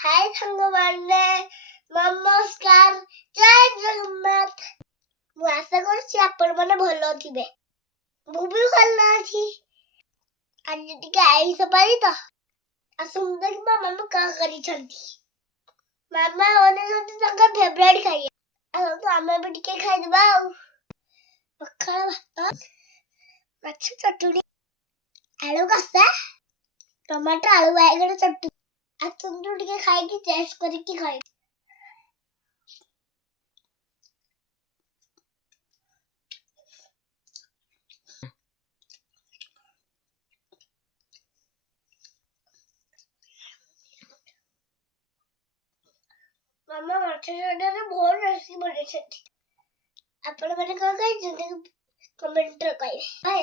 हाय ସାଙ୍ଗମାନେ ନମସ୍କାର ଜୟ ଜଗନ୍ନାଥ। ମୁଁ ଆଶା କରୁଛି ଆପଣମାନେ ଭଲ ଥିବେ। ମୁଁ ବି ଭଲ ଅଛି। ଆଜି ଟିକେ ଆଇଁଷ ପାଳି ତ ଆସନ୍ତୁ ଦେଖିବା ମାମା କଣ କରିଛନ୍ତି। ମାମା ବନେଇଛନ୍ତି ତାଙ୍କ ଫେଭରାଇଟ୍ ଖାଇବା। ଆସନ୍ତୁ ଆମେ ବି ଟିକେ ଖାଇଦେବା ଆଉ। ପଖାଳ ଭାତ, ମାଛ ଚଟୁଣି, ଆଳୁ କଷା, ଟମାଟୋ ଆଳୁ ବାଇଗଣ ଚଟୁଣି। ଆସନ୍ତୁ ଟିକେ ଖାଇକି ଟେଷ୍ଟ କରିକି ଖାଇବେ। ମାମା ମାଛ ଚଟୁଣିରେ ବହୁତ ରେସିପି ବନେଇଛନ୍ତି। ଆପଣମାନେ କଣ ଖାଇଛନ୍ତି କମେଣ୍ଟରେ କହିବେ।